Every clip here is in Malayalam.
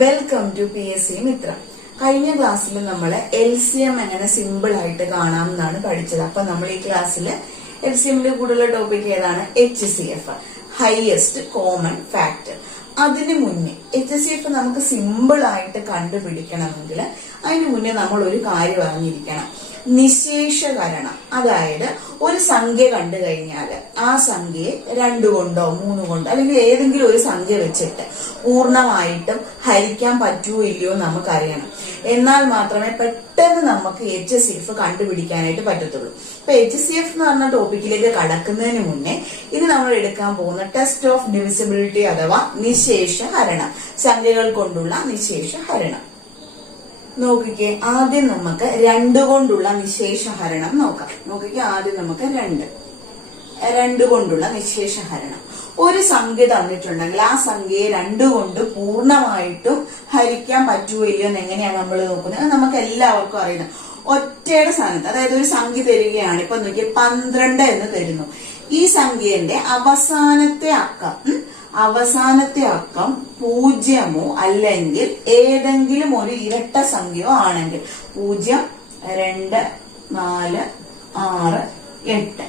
Welcome to PSC Mitra. കഴിഞ്ഞ ക്ലാസ്സിൽ നമ്മൾ LCM എങ്ങനെ സിമ്പിൾ ആയിട്ട് കാണാം എന്നാണ് പഠിച്ചത്. അപ്പൊ നമ്മൾ ഈ ക്ലാസ്സിൽ LCMന്റെ കൂടുതലുള്ള ടോപ്പിക് ഏതാണ്? HCF, highest common factor. അതിന് മുന്നേ HCF നമുക്ക് സിമ്പിൾ ആയിട്ട് കണ്ടുപിടിക്കണമെങ്കിൽ അതിന് മുന്നേ നമ്മൾ ഒരു കാര്യം അറിഞ്ഞിരിക്കണം. നിശേഷകരണം. അതായത് ഒരു സംഖ്യ കണ്ടു കഴിഞ്ഞാൽ ആ സംഖ്യയെ 2 കൊണ്ടോ 3 കൊണ്ടോ അല്ലെങ്കിൽ ഏതെങ്കിലും ഒരു സംഖ്യ വെച്ചിട്ട് പൂർണ്ണമായിട്ടും ഹരിക്കാൻ പറ്റുമോ ഇല്ലയോ നമുക്കറിയണം. എന്നാൽ മാത്രമേ പെട്ടെന്ന് നമുക്ക് HCF കണ്ടുപിടിക്കാനായിട്ട് പറ്റത്തുള്ളൂ. ഇപ്പൊ HCF എന്ന് പറഞ്ഞ ടോപ്പിക്കിലേക്ക് കടക്കുന്നതിന് മുന്നേ ഇനി നമ്മൾ എടുക്കാൻ പോകുന്ന ടെസ്റ്റ് ഓഫ് ഡിവിസിബിലിറ്റി അഥവാ നിശേഷഹരണം, സംഖ്യകൾ കൊണ്ടുള്ള നിശേഷഹരണം. നോക്കിക്കേ, ആദ്യം നമുക്ക് 2 കൊണ്ടുള്ള നിശേഷഹരണം നോക്കാം. നോക്കിക്കേ, ആദ്യം നമുക്ക് 2 കൊണ്ടുള്ള നിശേഷഹരണം. ഒരു സംഖ്യ തന്നിട്ടുണ്ടെങ്കിൽ ആ സംഖ്യയെ 2 കൊണ്ട് പൂർണ്ണമായിട്ടും ഹരിക്കാൻ പറ്റുമോ ഇല്ലയോ എന്ന് എങ്ങനെയാണ് നമ്മൾ നോക്കുന്നത്? നമുക്ക് എല്ലാവർക്കും അറിയുന്നത്. ഒറ്റയുടെ സ്ഥാനത്ത്, അതായത് ഒരു സംഖ്യ തരികയാണ്. ഇപ്പൊ നോക്കിയേ, 12 എന്ന് തരുന്നു. ഈ സംഖ്യന്റെ അവസാനത്തെ അക്കം 0 അല്ലെങ്കിൽ ഏതെങ്കിലും ഒരു ഇരട്ട സംഖ്യയോ ആണെങ്കിൽ 0, 2, 4, 6, 8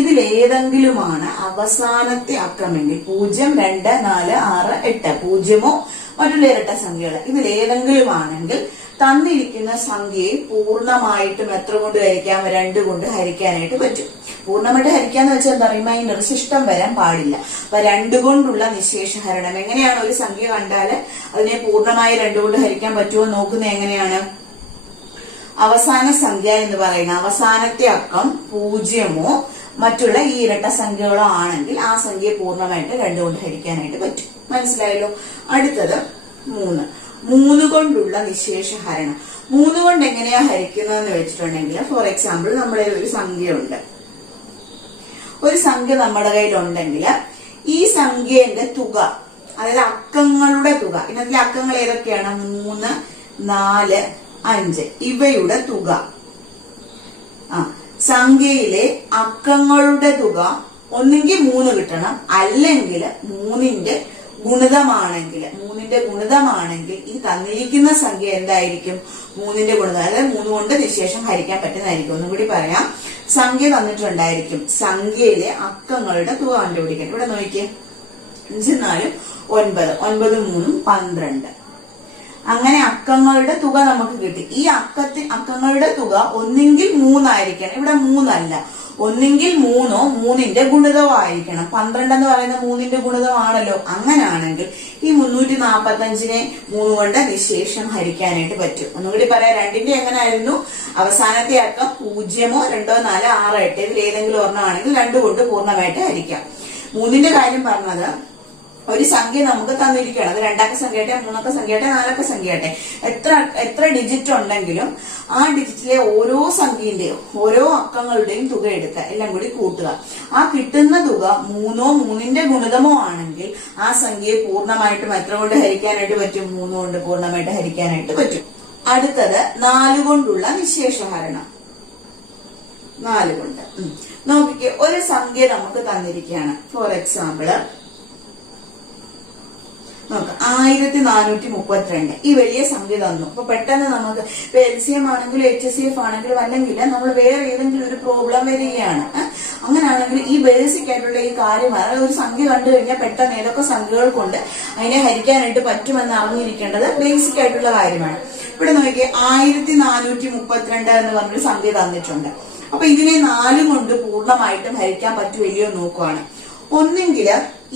ഇതിലേതെങ്കിലുമാണ് അവസാനത്തെ അക്കമെങ്കിൽ 0, 2, 4, 6, 8 പൂജ്യമോ മറ്റുള്ള ഇരട്ട സംഖ്യകൾ ഇതിലേതെങ്കിലും ആണെങ്കിൽ തന്നിരിക്കുന്ന സംഖ്യയെ പൂർണ്ണമായിട്ടും എത്ര കൊണ്ട് ഹരിക്കാം? 2 കൊണ്ട് ഹരിക്കാനായിട്ട് പറ്റും. പൂർണ്ണമായിട്ട് ഹരിക്കാന്ന് വെച്ചാൽ എന്താ? റിമൈൻഡർ, ശിഷ്ടം വരാൻ പാടില്ല. അപ്പൊ 2 കൊണ്ടുള്ള നിശേഷഹരണം എങ്ങനെയാണ്? ഒരു സംഖ്യ കണ്ടാല് അതിനെ പൂർണ്ണമായി 2 കൊണ്ട് ഹരിക്കാൻ പറ്റുമോ നോക്കുന്നത് എങ്ങനെയാണ്? അവസാന സംഖ്യ എന്ന് പറയുന്ന അവസാനത്തെ അക്കം 0 മറ്റുള്ള ഈ ഇരട്ട സംഖ്യകളോ ആണെങ്കിൽ ആ സംഖ്യയെ പൂർണ്ണമായിട്ട് 2 കൊണ്ട് ഹരിക്കാനായിട്ട് പറ്റും. മനസ്സിലായല്ലോ? അടുത്തത് 3 കൊണ്ടുള്ള നിശേഷഹരണം. 3 കൊണ്ട് എങ്ങനെയാ ഹരിക്കുന്നതെന്ന് വെച്ചിട്ടുണ്ടെങ്കിൽ, ഫോർ എക്സാമ്പിൾ നമ്മുടെ ഒരു സംഖ്യ നമ്മുടെ കയ്യിലുണ്ടെങ്കിൽ ഈ സംഖ്യന്റെ തുക, അതായത് അക്കങ്ങളുടെ തുക, ഇതിനകത്തിലെ അക്കങ്ങൾ ഏതൊക്കെയാണ്? 3, 4, 5 ഇവയുടെ തുക. സംഖ്യയിലെ അക്കങ്ങളുടെ തുക ഒന്നെങ്കിൽ 3 കിട്ടണം, അല്ലെങ്കിൽ 3ന്റെ ഗുണിതമാണെങ്കിൽ ഈ തന്നിരിക്കുന്ന സംഖ്യ എന്തായിരിക്കും? 3ന്റെ ഗുണിതം, അതായത് 3 കൊണ്ട് നിശേഷം ഹരിക്കാൻ പറ്റുന്നതായിരിക്കും. ഒന്നും കൂടി പറയാം. സംഖ്യ തന്നിട്ടുണ്ടായിരിക്കും, സംഖ്യയിലെ അക്കങ്ങളുടെ തുക കണ്ടുപിടിക്കണം. ഇവിടെ നോക്കിയേ, 5, 4, 9, 9, 3, 12. അങ്ങനെ അക്കങ്ങളുടെ തുക നമുക്ക് കിട്ടി. ഈ അക്കങ്ങളുടെ തുക ഒന്നെങ്കിൽ 3 ആയിരിക്കണം. ഇവിടെ 3 അല്ല, ഒന്നെങ്കിൽ 3ഓ 3ന്റെ ഗുണിതമോ ആയിരിക്കണം. 12 എന്ന് പറയുന്ന 3ന്റെ ഗുണിതമാണല്ലോ. അങ്ങനാണെങ്കിൽ ഈ 345നെ 3 കൊണ്ട് നിശേഷം ഹരിക്കാനായിട്ട് പറ്റും. ഒന്നുകൂടി പറയാം. 2ന്റെ എങ്ങനെയായിരുന്നു? അവസാനത്തെ അക്കം 0, 2, 4, 6, 8 ഇതിൽ ഏതെങ്കിലും ഒരെണ്ണമാണെങ്കിൽ 2 കൊണ്ട് പൂർണ്ണമായിട്ട് ഹരിക്കാം. 3ന്റെ കാര്യം പറഞ്ഞത്, ഒരു സംഖ്യ നമുക്ക് തന്നിരിക്കുകയാണ്. അത് 2 അക്ക സംഖ്യയാട്ടെ, 3 അക്ക സംഖ്യയാട്ടെ, 4 അക്ക സംഖ്യയാട്ടെ, എത്ര ഡിജിറ്റ് ഉണ്ടെങ്കിലും ആ ഡിജിറ്റിലെ ഓരോ സംഖ്യന്റെയും ഓരോ അക്കങ്ങളുടെയും തുക എടുക്കുക, എല്ലാം കൂടി കൂട്ടുക. ആ കിട്ടുന്ന തുക 3ഓ 3ന്റെ ഗുണിതമോ ആണെങ്കിൽ ആ സംഖ്യയെ പൂർണ്ണമായിട്ടും എത്ര കൊണ്ട് ഹരിക്കാനായിട്ട് പറ്റും? 3 കൊണ്ട് പൂർണ്ണമായിട്ട് ഹരിക്കാനായിട്ട് പറ്റും. അടുത്തത് 4 കൊണ്ടുള്ള നിശേഷഹരണം. 4 കൊണ്ട് നോക്കിക്കേ, ഒരു സംഖ്യ നമുക്ക് തന്നിരിക്കുകയാണ്. ഫോർ എക്സാമ്പിള് 1432 ഈ വലിയ സംഖ്യ തന്നു. അപ്പൊ പെട്ടെന്ന് നമുക്ക് LCM ആണെങ്കിലും HCF ആണെങ്കിലും അല്ലെങ്കിൽ നമ്മൾ വേറെ ഏതെങ്കിലും ഒരു പ്രോബ്ലം വരികയാണ്. അങ്ങനെയാണെങ്കിൽ ഈ ബേസിക് ആയിട്ടുള്ള ഈ കാര്യം, അതായത് ഒരു സംഖ്യ കണ്ടു കഴിഞ്ഞാൽ പെട്ടെന്ന് ഏതൊക്കെ സംഖ്യകൾ കൊണ്ട് അതിനെ ഹരിക്കാനായിട്ട് പറ്റുമെന്ന് അറിഞ്ഞിരിക്കേണ്ടത് ബേസിക് ആയിട്ടുള്ള കാര്യമാണ്. ഇവിടെ നോക്കിയേ, 1432 എന്ന് പറഞ്ഞൊരു സംഖ്യ തന്നിട്ടുണ്ട്. അപ്പൊ ഇതിനെ 4 കൊണ്ട് പൂർണ്ണമായിട്ടും ഹരിക്കാൻ പറ്റുമല്ലയോ നോക്കുവാണ്. ഒന്നെങ്കിൽ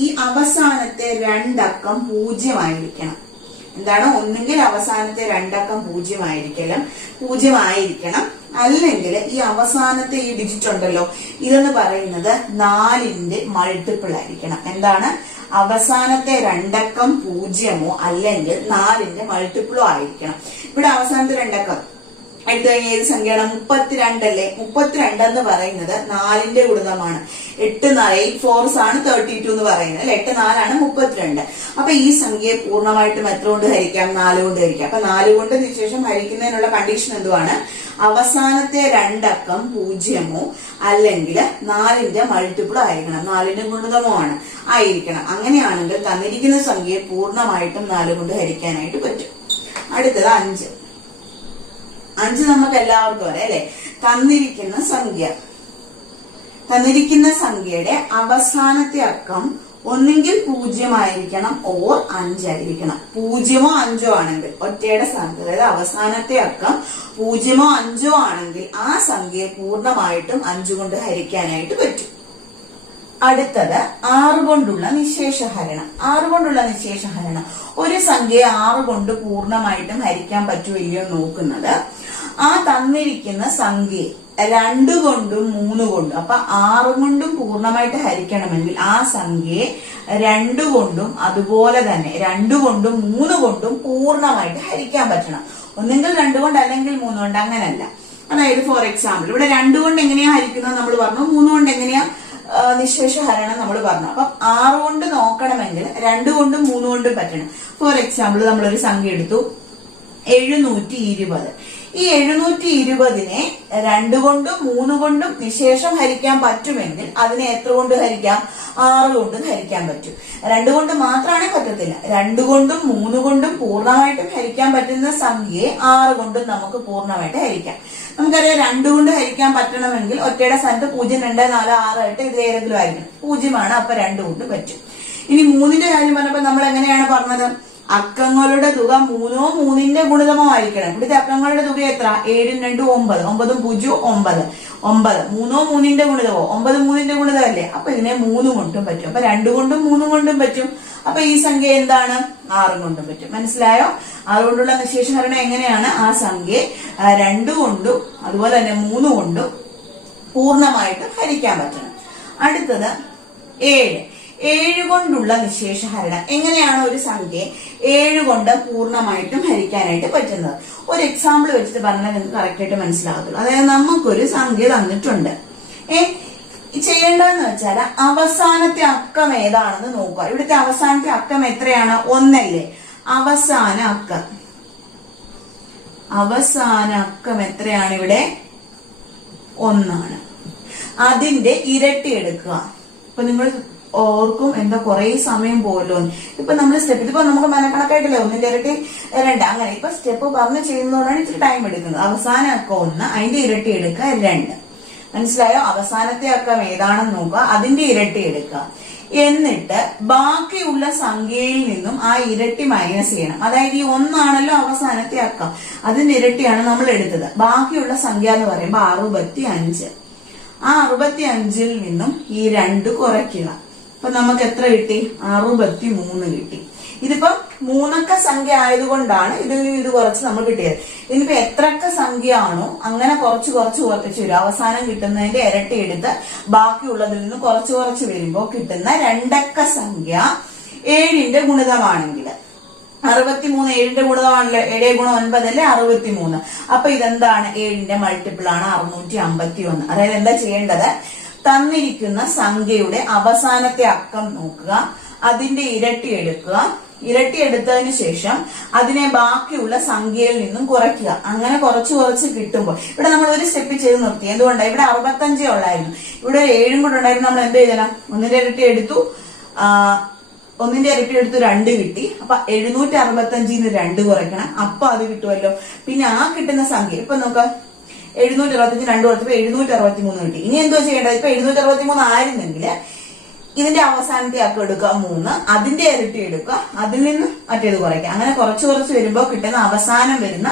ഈ അവസാനത്തെ 2 അക്കം 0 ആയിരിക്കണം. എന്താണ്? ഒന്നെങ്കിൽ അവസാനത്തെ 2 അക്കം 0 ആയിരിക്കണം, അല്ലെങ്കിൽ ഈ അവസാനത്തെ ഈ ഡിജിറ്റ് ഉണ്ടല്ലോ, ഇതെന്ന് പറയുന്നത് 4ന്റെ മൾട്ടിപ്പിൾ ആയിരിക്കണം. എന്താണ്? അവസാനത്തെ 2 അക്കം 0 അല്ലെങ്കിൽ 4ന്റെ മൾട്ടിപ്പിളോ ആയിരിക്കണം. ഇവിടെ അവസാനത്തെ 2 അക്കം എടുത്തു കഴിഞ്ഞാൽ ഏത് സംഖ്യയാണ്? 32 അല്ലേ? 32 എന്ന് പറയുന്നത് 4ന്റെ ഗുണിതമാണ്. 8 4 ആണ് 32 എന്ന് പറയുന്നത് അല്ലെ. 8 4 32. അപ്പൊ ഈ സംഖ്യയെ പൂർണ്ണമായിട്ടും എത്ര കൊണ്ട് ഹരിക്കാം? 4 കൊണ്ട് ഹരിക്കാം. അപ്പൊ 4 കൊണ്ട് ശേഷം ഹരിക്കുന്നതിനുള്ള കണ്ടീഷൻ എന്തുവാണ്? അവസാനത്തെ രണ്ടക്കം പൂജ്യമോ അല്ലെങ്കിൽ 4ന്റെ മൾട്ടിപ്പിൾ ആയിരിക്കണം, 4ന്റെ ഗുണിതമോ ആയിരിക്കണം. അങ്ങനെയാണെങ്കിൽ തന്നിരിക്കുന്ന സംഖ്യയെ പൂർണ്ണമായിട്ടും 4 കൊണ്ട് ഹരിക്കാനായിട്ട് പറ്റും. അടുത്തത് 5. 5 നമുക്ക് എല്ലാവർക്കും അറിയാം അല്ലെ. തന്നിരിക്കുന്ന സംഖ്യയുടെ അവസാനത്തെ അക്കം ഒന്നുകിൽ 0 ആയിരിക്കണം ഓർ 5 ആയിരിക്കണം. 0 5 ആണെങ്കിൽ ഒറ്റയുടെ സ്ഥാനത്ത്, അതായത് അവസാനത്തെ അക്കം 0 5 ആണെങ്കിൽ ആ സംഖ്യയെ പൂർണ്ണമായിട്ടും 5 കൊണ്ട് ഹരിക്കാനായിട്ട് പറ്റും. അടുത്തത് 6 കൊണ്ടുള്ള നിശേഷഹരണം. 6 കൊണ്ടുള്ള നിശേഷഹരണം ഒരു സംഖ്യയെ 6 കൊണ്ട് പൂർണ്ണമായിട്ടും ഹരിക്കാൻ പറ്റുമല്ലയോ നോക്കുന്നത്. ആ തന്നിരിക്കുന്ന സംഖ്യയെ 2 കൊണ്ടും 3 കൊണ്ടും, അപ്പൊ 6 കൊണ്ടും പൂർണ്ണമായിട്ട് ഹരിക്കണമെങ്കിൽ ആ സംഖ്യയെ 2 കൊണ്ടും അതുപോലെ തന്നെ 2 കൊണ്ടും 3 കൊണ്ടും പൂർണ്ണമായിട്ട് ഹരിക്കാൻ പറ്റണം. ഒന്നെങ്കിൽ 2 കൊണ്ട് അല്ലെങ്കിൽ 3 കൊണ്ട്, അങ്ങനല്ല. അതായത് ഫോർ എക്സാമ്പിൾ ഇവിടെ 2 കൊണ്ട് എങ്ങനെയാ ഹരിക്കുന്നത് നമ്മൾ പറഞ്ഞു, 3 കൊണ്ട് എങ്ങനെയാ നിശേഷഹരണം നമ്മൾ പറഞ്ഞു. അപ്പൊ 6 കൊണ്ട് നോക്കണമെങ്കിൽ 2 കൊണ്ടും 3 കൊണ്ടും പറ്റണം. ഫോർ എക്സാമ്പിൾ നമ്മളൊരു സംഖ്യ എടുത്തു 720. ഈ 720നെ 2 കൊണ്ടും 3 കൊണ്ടും നിശേഷം ഹരിക്കാൻ പറ്റുമെങ്കിൽ അതിനെ എത്ര കൊണ്ട് ഹരിക്കാം? 6 കൊണ്ടും ഹരിക്കാൻ പറ്റും. 2 കൊണ്ട് മാത്രമാണേ പറ്റത്തില്ല. 2 കൊണ്ടും 3 കൊണ്ടും പൂർണ്ണമായിട്ടും ഹരിക്കാൻ പറ്റുന്ന സംഖ്യയെ 6 കൊണ്ടും നമുക്ക് പൂർണ്ണമായിട്ട് ഹരിക്കാം. നമുക്കറിയാം 2 കൊണ്ട് ഹരിക്കാൻ പറ്റണമെങ്കിൽ ഒറ്റയുടെ സ്ഥാനത്ത് 0 2 4 6 ആയിട്ട് ഇത് ഏതെങ്കിലും ആയിരിക്കും. 0 അപ്പൊ 2 കൊണ്ട് പറ്റും. ഇനി 3ന്റെ കാര്യം പറഞ്ഞപ്പോ നമ്മൾ എങ്ങനെയാണ് പറഞ്ഞത്? അക്കങ്ങളുടെ തുക 3 3ന്റെ ഗുണിതമോ ആയിരിക്കണം. ഇവിടുത്തെ അക്കങ്ങളുടെ തുക എത്ര? 7 2 9, 9 0 9, 9 3 3ന്റെ ഗുണിതമോ? 9 3ന്റെ ഗുണിതമല്ലേ? അപ്പൊ ഇതിനെ 3 കൊണ്ടും പറ്റും. അപ്പൊ 2 കൊണ്ടും 3 കൊണ്ടും പറ്റും. അപ്പൊ ഈ സംഖ്യ എന്താണ്? 6 കൊണ്ടും പറ്റും. മനസ്സിലായോ? 6 കൊണ്ടുള്ള നിശേഷഹരണം എങ്ങനെയാണ്? ആ സംഖ്യയെ 2 കൊണ്ടും അതുപോലെ തന്നെ 3 കൊണ്ടും പൂർണ്ണമായിട്ടും ഹരിക്കാൻ പറ്റണം. അടുത്തത് 7. 7 കൊണ്ടുള്ള നിശേഷഹരണം എങ്ങനെയാണ് ഒരു സംഖ്യയെ 7 കൊണ്ട് പൂർണ്ണമായിട്ടും ഹരിക്കാനായിട്ട് പറ്റുന്നത്? ഒരു എക്സാമ്പിൾ വെച്ചിട്ട് പറഞ്ഞാൽ നിങ്ങൾക്ക് കറക്റ്റ് ആയിട്ട് മനസ്സിലാകത്തുള്ളൂ. അതായത് നമുക്കൊരു സംഖ്യ തന്നിട്ടുണ്ട്. ചെയ്യേണ്ടതെന്ന് വെച്ചാൽ അവസാനത്തെ അക്കം ഏതാണെന്ന് നോക്കുക. ഇവിടുത്തെ അവസാനത്തെ അക്കം എത്രയാണ്? 1 അല്ലേ? അവസാന അക്കം എത്രയാണ്? ഇവിടെ 1 ആണ്. അതിന്റെ ഇരട്ടി എടുക്കുക. ഇപ്പൊ നിങ്ങൾ ഓർക്കും എന്താ കുറെ സമയം പോലോ. ഇപ്പൊ നമ്മൾ സ്റ്റെപ്പ് ഇതിപ്പോ നമുക്ക് മനക്കണക്കായിട്ടില്ല, 1ന്റെ ഇരട്ടി 2 അങ്ങനെ. ഇപ്പൊ സ്റ്റെപ്പ് പറഞ്ഞ് ചെയ്യുന്നതുകൊണ്ടാണ് ഇത്തിരി ടൈം എടുക്കുന്നത്. അവസാന അക്കം 1, അതിന്റെ ഇരട്ടി എടുക്കുക 2. മനസ്സിലായോ? അവസാനത്തെ അക്കം ഏതാണെന്ന് നോക്കുക, അതിന്റെ ഇരട്ടി എടുക്കുക. എന്നിട്ട് ബാക്കിയുള്ള സംഖ്യയിൽ നിന്നും ആ ഇരട്ടി മൈനസ് ചെയ്യണം. അതായത് ഈ 1 ആണല്ലോ അവസാനത്തെ അക്കം, അതിന്റെ ഇരട്ടിയാണ് നമ്മൾ എടുത്തത്. ബാക്കിയുള്ള സംഖ്യ എന്ന് പറയുമ്പോൾ 65. ആ 65ൽ നിന്നും ഈ 2 കുറയ്ക്കുക. അപ്പൊ നമുക്ക് എത്ര കിട്ടി? 63 കിട്ടി. ഇതിപ്പോ 3അക്ക സംഖ്യ ആയതുകൊണ്ടാണ് ഇതിൽ നിന്ന് ഇത് കുറച്ച് നമ്മൾ കിട്ടിയത്. ഇനിയിപ്പോ എത്രക്ക സംഖ്യ ആണോ അങ്ങനെ കുറച്ച് കുറച്ച് വരും. അവസാനം കിട്ടുന്നതിന്റെ ഇരട്ടി എടുത്ത് ബാക്കിയുള്ളതിൽ നിന്ന് കുറച്ച് വരുമ്പോ കിട്ടുന്ന 2അക്ക സംഖ്യ 7ന്റെ ഗുണിതമാണെങ്കിൽ 63 7ന്റെ ഗുണിതമാണല്ലോ. 7 × 9 അല്ലേ 63. അപ്പൊ ഇതെന്താണ്? 7ന്റെ മൾട്ടിപ്പിൾ ആണ് 651. അതായത് എന്താ ചെയ്യേണ്ടത്? തന്നിരിക്കുന്ന സംഖ്യയുടെ അവസാനത്തെ അക്കം നോക്കുക, അതിന്റെ ഇരട്ടി എടുക്കുക. ഇരട്ടി എടുത്തതിന് ശേഷം അതിനെ ബാക്കിയുള്ള സംഖ്യയിൽ നിന്നും കുറയ്ക്കുക. അങ്ങനെ കുറച്ച് കിട്ടുമ്പോൾ ഇവിടെ നമ്മൾ ഒരു സ്റ്റെപ്പ് ചെയ്ത് നിർത്തി. എന്തുകൊണ്ടാണ്? ഇവിടെ 65 ഉള്ളായിരുന്നു, ഇവിടെ ഒരു 7 കൂടെ ഉണ്ടായിരുന്നു. നമ്മൾ എന്ത് ചെയ്യണം? 1ന്റെ ഇരട്ടി എടുത്തു, 1ന്റെ ഇരട്ടി എടുത്തു 2 കിട്ടി. അപ്പൊ 765 2 കുറയ്ക്കണം. അപ്പൊ അത് കിട്ടുമല്ലോ. പിന്നെ ആ കിട്ടുന്ന സംഖ്യ ഇപ്പൊ നോക്കാം, 765 2 കൊടുത്തപ്പോ 763 കിട്ടി. ഇനി എന്തോ ചെയ്യേണ്ടത്? ഇപ്പൊ 763 ആയിരുന്നെങ്കിൽ ഇതിന്റെ അവസാനത്തെ അക്കം എടുക്കുക 3, അതിന്റെ ഇരട്ടി എടുക്കുക, അതിൽ നിന്ന് മറ്റേത് കുറയ്ക്കുക. അങ്ങനെ കുറച്ച് വരുമ്പോൾ കിട്ടുന്ന അവസാനം വരുന്ന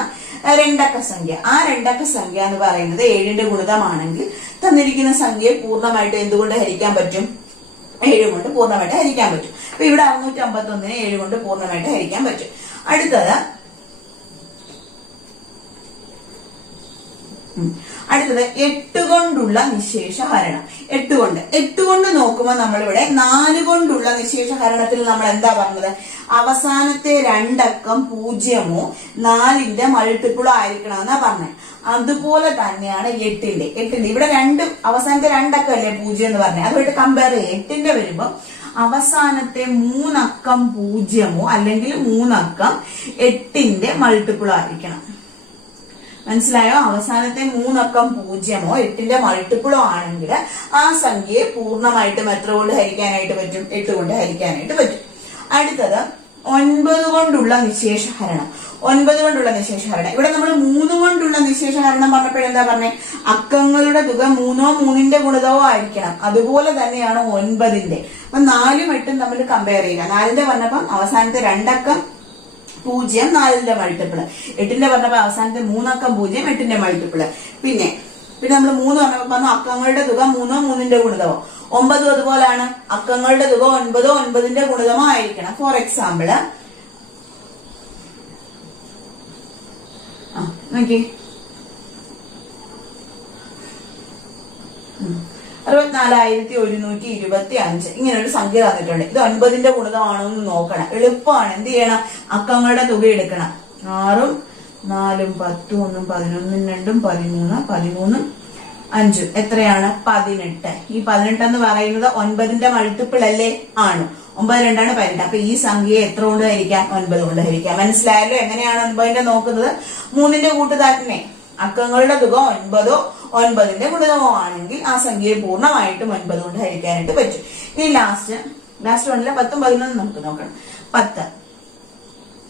2അക്ക സംഖ്യ. ആ 2അക്ക സംഖ്യ എന്ന് പറയുന്നത് 7ന്റെ ഗുണിതമാണെങ്കിൽ തന്നിരിക്കുന്ന സംഖ്യയെ പൂർണ്ണമായിട്ട് എന്തുകൊണ്ട് ഹരിക്കാൻ പറ്റും? 7 കൊണ്ട് പൂർണ്ണമായിട്ട് ഹരിക്കാൻ പറ്റും. അപ്പൊ ഇവിടെ 651നെ 7 കൊണ്ട് പൂർണ്ണമായിട്ട് ഹരിക്കാൻ പറ്റും. അടുത്തത് 8 കൊണ്ടുള്ള നിശേഷഹരണം. 8 കൊണ്ട് നോക്കുമ്പോൾ നമ്മളിവിടെ 4 കൊണ്ടുള്ള നിശേഷഹരണത്തിൽ നമ്മൾ എന്താ പറഞ്ഞത്? അവസാനത്തെ രണ്ടക്കം 0മോ 4ന്റെ മൾട്ടിപ്പിളോ ആയിരിക്കണം എന്നാ പറഞ്ഞത്. അതുപോലെ തന്നെയാണ് എട്ടിന്റെ ഇവിടെ അവസാനത്തെ രണ്ടക്കല്ലേ 0 എന്ന് പറഞ്ഞത്, അതുമായിട്ട് കമ്പയർ ചെയ്യുക. എട്ടിന്റെ വരുമ്പോ അവസാനത്തെ 3 അക്കം 0 അല്ലെങ്കിൽ 3 അക്കം 8ന്റെ മൾട്ടിപ്പിൾ ആയിരിക്കണം. മനസ്സിലായോ? അവസാനത്തെ 3 അക്കം 0 8ന്റെ മൾട്ടിപ്പിളോ ആണെങ്കിൽ ആ സംഖ്യയെ പൂർണ്ണമായിട്ടും എത്ര കൊണ്ട് ഹരിക്കാനായിട്ട് പറ്റും? 8 കൊണ്ട് ഹരിക്കാനായിട്ട് പറ്റും. അടുത്തത് 9 കൊണ്ടുള്ള നിശേഷഹരണം. 9 കൊണ്ടുള്ള നിശേഷഹരണം. ഇവിടെ നമ്മൾ 3 കൊണ്ടുള്ള നിശേഷഹരണം പറഞ്ഞപ്പോഴെന്താ പറഞ്ഞേ? അക്കങ്ങളുടെ തുക 3ഓ 3ന്റെ ഗുണിതമോ ആയിരിക്കണം. അതുപോലെ തന്നെയാണ് 9ന്റെ. അപ്പൊ 4ഉം 8ഉം തമ്മിൽ കമ്പയർ ചെയ്യുക. 4ന്റെ പറഞ്ഞപ്പം അവസാനത്തെ 2 അക്കം 0 4ന്റെ മൾട്ടിപ്പിള്, 8ന്റെ പറഞ്ഞപ്പോ അവസാനത്തെ 3 അക്കം 0 8ന്റെ മൾട്ടിപ്പിള്. പിന്നെ നമ്മൾ 3 പറഞ്ഞപ്പോ പറഞ്ഞു അക്കങ്ങളുടെ തുക 3ഓ 3ന്റെ ഗുണിതമോ. 9 അതുപോലാണ്, അക്കങ്ങളുടെ തുക 9ഓ 9ന്റെ ഗുണിതമോ ആയിരിക്കണം. ഫോർ എക്സാമ്പിള് നോക്കി 64,125 ഇങ്ങനെ ഒരു സംഖ്യ തന്നിട്ടുണ്ട്. ഇത് 9ന്റെ ഗുണിതമാണോ എന്ന് നോക്കണം. എളുപ്പമാണ്. എന്ത് ചെയ്യണം? അക്കങ്ങളുടെ തുക എടുക്കണം. 6ഉം 4ഉം 10ഉം 1ഉം 11ഉം 2ഉം 13 13ഉം 5ഉം എത്രയാണ്? 18. ഈ 18 എന്ന് പറയുന്നത് 9ന്റെ മൾട്ടിപ്പിൾ അല്ലേ? ആണ്. 9 2 18. അപ്പൊ ഈ സംഖ്യയെ എത്ര കൊണ്ട് ഹരിക്കാം? 9 കൊണ്ട് ഹരിക്കാം. മനസ്സിലായല്ലോ എങ്ങനെയാണ് 9ന്റെ നോക്കുന്നത്? 3ന്റെ കൂട്ടുകാരനെ അക്കങ്ങളുടെ തുക 9ഓ 9ന്റെ ഗുണിതമോ ആണെങ്കിൽ ആ സംഖ്യയെ പൂർണ്ണമായിട്ടും 9 കൊണ്ട് ഹരിക്കാനായിട്ട് പറ്റും. ഇനി ലാസ്റ്റ് 1ലെ 10ഉം 11ഉം നമുക്ക് നോക്കണം. 10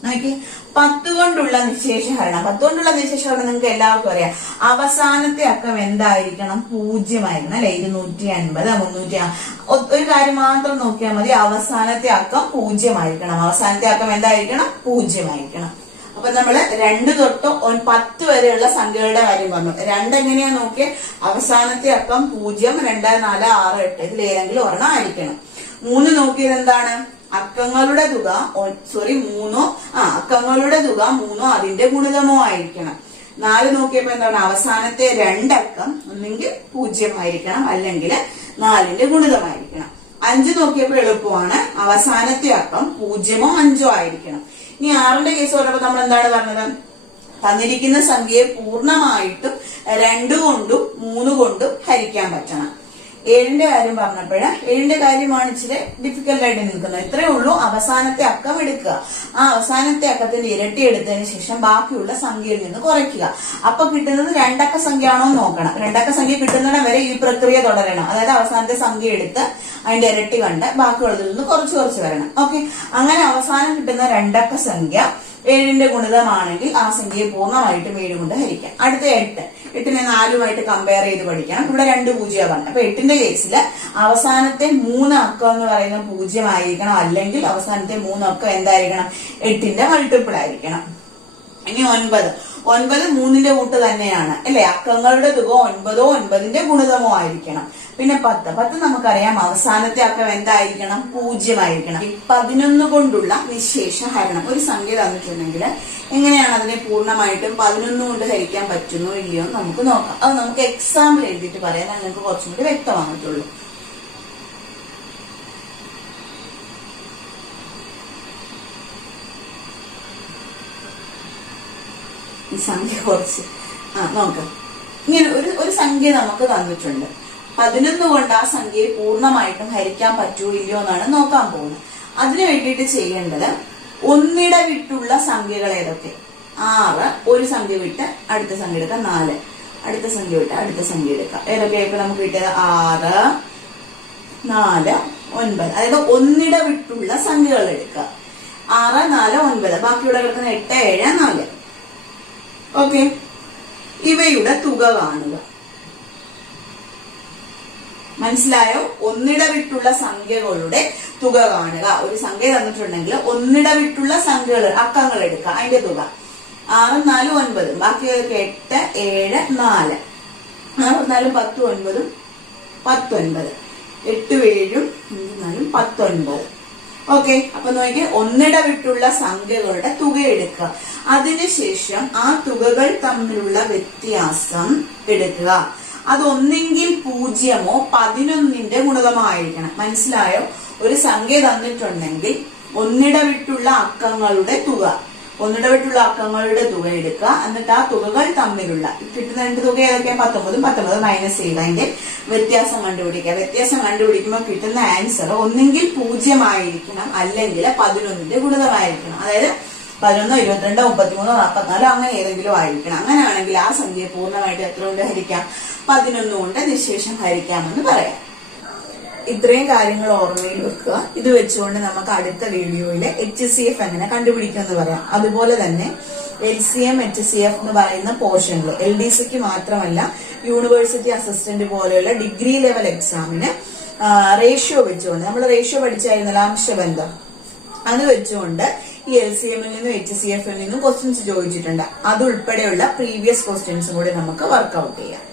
നോക്കി 10 കൊണ്ടുള്ള നിശേഷഹരണം. 10 കൊണ്ടുള്ള നിശേഷഹരണം നിങ്ങൾക്ക് എല്ലാവർക്കും അറിയാം. അവസാനത്തെ അക്കം എന്തായിരിക്കണം? 0 ആയിരിക്കണം അല്ലെ? 250 300. ഒരു കാര്യം മാത്രം നോക്കിയാൽ മതി, അവസാനത്തെ അക്കം 0 ആയിരിക്കണം. അവസാനത്തെ അക്കം എന്തായിരിക്കണം? 0 ആയിരിക്കണം. അപ്പൊ നമ്മള് 2 തൊട്ട് 10 വരെയുള്ള സംഖ്യകളുടെ കാര്യം പറഞ്ഞു. 2 എങ്ങനെയാ നോക്കിയേ? അവസാനത്തെ അക്കം 0 2 4 6 8 ഇതിലേതെങ്കിലും ഒരെണ്ണം ആയിരിക്കണം. 3 നോക്കിയത് എന്താണ്? അക്കങ്ങളുടെ തുക അക്കങ്ങളുടെ തുക 3ഓ അതിന്റെ ഗുണിതമോ ആയിരിക്കണം. 4 നോക്കിയപ്പോ എന്താണ്? അവസാനത്തെ 2 അക്കം ഒന്നെങ്കിൽ 0 ആയിരിക്കണം അല്ലെങ്കിൽ 4ന്റെ ഗുണിതമായിരിക്കണം. 5 നോക്കിയപ്പോ എളുപ്പമാണ്. അവസാനത്തെ അക്കം 0ഓ 5ഓ ആയിരിക്കണം. ഇനി 6ന്റെ കേസ് പറഞ്ഞപ്പോ നമ്മൾ എന്താണ് പറഞ്ഞത്? തന്നിരിക്കുന്ന സംഖ്യയെ പൂർണ്ണമായിട്ടും 2 കൊണ്ടും 3 കൊണ്ടും ഹരിക്കാൻ പറ്റണം. 7ന്റെ കാര്യം പറഞ്ഞപ്പോഴ് 7ന്റെ കാര്യമാണ് ഇച്ചിരി ഡിഫിക്കൽട്ട് ആയിട്ട് നിൽക്കുന്നത്. ഇത്രയേ ഉള്ളൂ. അവസാനത്തെ അക്കം എടുക്കുക. ആ അവസാനത്തെ അക്കത്തിന്റെ ഇരട്ടി എടുത്തതിന് ശേഷം ബാക്കിയുള്ള സംഖ്യയിൽ നിന്ന് കുറയ്ക്കുക. അപ്പൊ കിട്ടുന്നത് 2 അക്ക സംഖ്യ ആണോ നോക്കണം. 2 അക്ക സംഖ്യ കിട്ടുന്നിടം വരെ ഈ പ്രക്രിയ തുടരണം. അതായത് അവസാനത്തെ സംഖ്യ എടുത്ത് അതിന്റെ ഇരട്ടി കണ്ട് ബാക്കിയുള്ളതിൽ നിന്ന് കുറച്ച് വരണം. ഓക്കെ, അങ്ങനെ അവസാനം കിട്ടുന്ന 2 അക്ക സംഖ്യ 7ന്റെ ഗുണിതമാണെങ്കിൽ ആ സംഖ്യയെ പൂർണ്ണമായിട്ടും 7 കൊണ്ട് ഹരിക്കാം. അടുത്ത 8നെ 4ഉമായിട്ട് കമ്പയർ ചെയ്ത് പഠിക്കണം. ഇവിടെ 2 0 പറഞ്ഞു. അപ്പൊ 8ന്റെ കേസില് അവസാനത്തെ 3 അക്കം എന്ന് പറയുന്ന 0 ആയിരിക്കണം, അല്ലെങ്കിൽ അവസാനത്തെ 3 അക്കം എന്തായിരിക്കണം? 8ന്റെ മൾട്ടിപ്പിൾ ആയിരിക്കണം. ഇനി 9 3ന്റെ കൂട്ട് തന്നെയാണ് അല്ലെ? അക്കങ്ങളുടെ തുക 9ഓ 9ന്റെ ഗുണിതമോ ആയിരിക്കണം. പിന്നെ 10 നമുക്കറിയാം അവസാനത്തെ അക്കം എന്തായിരിക്കണം? 0 ആയിരിക്കണം. 11 കൊണ്ടുള്ള നിശേഷഹരണം. ഒരു സംഖ്യ തന്നിട്ടുണ്ടെങ്കിൽ എങ്ങനെയാണ് അതിനെ പൂർണ്ണമായിട്ടും 11 കൊണ്ട് ഹരിക്കാൻ പറ്റുന്നോ ഇല്ലയോ എന്ന് നമുക്ക് നോക്കാം. അത് നമുക്ക് എക്സാമ്പിൾ എഴുതിയിട്ട് പറയാൻ നിങ്ങൾക്ക് കുറച്ചും കൂടി വ്യക്തമായിട്ടുള്ളൂ. ഈ സംഖ്യ കുറച്ച് നോക്കാം. ഇങ്ങനെ ഒരു സംഖ്യ നമുക്ക് തന്നിട്ടുണ്ട്. 11 കൊണ്ട് ആ സംഖ്യയെ പൂർണ്ണമായിട്ടും ഹരിക്കാൻ പറ്റുമോ ഇല്ലയോ എന്നാണ് നോക്കാൻ പോകുന്നത്. അതിനു വേണ്ടിയിട്ട് ചെയ്യേണ്ടത് ഒന്നിടവിട്ടുള്ള സംഖ്യകൾ ഏതൊക്കെ? 6 ഒരു സംഖ്യ വിട്ട് അടുത്ത സംഖ്യ എടുക്കാം. 4 അടുത്ത സംഖ്യ വിട്ട് അടുത്ത സംഖ്യ എടുക്കാം. ഏതൊക്കെ ഇപ്പൊ നമുക്ക് കിട്ടിയത്? 6 4 9. അതായത് ഒന്നിടവിട്ടുള്ള സംഖ്യകൾ എടുക്കുക. 6 4 9. ബാക്കിയുള്ള കിടക്കുന്ന 8 7 4. ഓക്കെ, ഇവയുടെ തുക കാണുക. മനസ്സിലായോ? ഒന്നിടവിട്ടുള്ള സംഖ്യകളുടെ തുക കാണുക. ഒരു സംഖ്യ തന്നിട്ടുണ്ടെങ്കിൽ ഒന്നിടവിട്ടുള്ള സംഖ്യകൾ അക്കങ്ങൾ എടുക്കുക. അതിന്റെ തുക 6 4 9. ബാക്കിയൊക്കെ 8 7 4. 6 4 10 9 19. 8 7 4 19. ഓക്കെ, അപ്പൊ നോക്കി ഒന്നിടവിട്ടുള്ള സംഖ്യകളുടെ തുക എടുക്കുക. അതിനുശേഷം ആ തുകകൾ തമ്മിലുള്ള വ്യത്യാസം എടുക്കുക. അതൊന്നെങ്കിൽ 0ഓ 11ന്റെ ഗുണിതമായിരിക്കണം. മനസ്സിലായോ? ഒരു സംഖ്യ തന്നിട്ടുണ്ടെങ്കിൽ ഒന്നിടവിട്ടുള്ള അക്കങ്ങളുടെ തുക ഒന്നിടവിട്ടുള്ള അക്കങ്ങളുടെ തുക എടുക്കുക. എന്നിട്ട് ആ തുകകൾ തമ്മിലുള്ള കിട്ടുന്ന രണ്ട് തുക ഏതൊക്കെയാണ്? 19 19 മൈനസ് ചെയ്യുക. അതിന്റെ വ്യത്യാസം കണ്ടുപിടിക്കുക. വ്യത്യാസം കണ്ടുപിടിക്കുമ്പോൾ കിട്ടുന്ന ആൻസർ ഒന്നെങ്കിൽ 0 ആയിരിക്കണം, അല്ലെങ്കിൽ 11ന്റെ ഗുണിതമായിരിക്കണം. അതായത് 11, 22, 33, 44 അങ്ങനെ ഏതെങ്കിലും ആയിരിക്കണം. അങ്ങനെയാണെങ്കിൽ ആ സംഖ്യയെ പൂർണ്ണമായിട്ട് എത്ര കൊണ്ട് ഹരിക്കാം? 11 കൊണ്ട് നിശേഷം ഹരിക്കാമെന്ന് പറയാം. ഇത്രയും കാര്യങ്ങൾ ഓർമ്മയിൽ വെക്കുക. ഇത് വെച്ചുകൊണ്ട് നമുക്ക് അടുത്ത വീഡിയോയില് HCF എങ്ങനെ കണ്ടുപിടിക്കുമെന്ന് പറയാം. അതുപോലെ തന്നെ LCM HCF എന്ന് പറയുന്ന പോർഷനിൽ LDCക്ക് മാത്രമല്ല യൂണിവേഴ്സിറ്റി അസിസ്റ്റന്റ് പോലെയുള്ള ഡിഗ്രി ലെവൽ എക്സാമിന് റേഷ്യോ വെച്ചുകൊണ്ട്, നമ്മൾ റേഷ്യോ പഠിച്ചായിരുന്നല്ലോ, അംശബന്ധം, അത് വെച്ചുകൊണ്ട് ഈ LCMൽ നിന്നും HCFൽ നിന്നും ക്വസ്റ്റ്യൻസ് ചോദിച്ചിട്ടുണ്ട്. അതുൾപ്പെടെയുള്ള പ്രീവിയസ് ക്വസ്റ്റ്യൻസും കൂടി നമുക്ക് വർക്ക്ഔട്ട് ചെയ്യാം.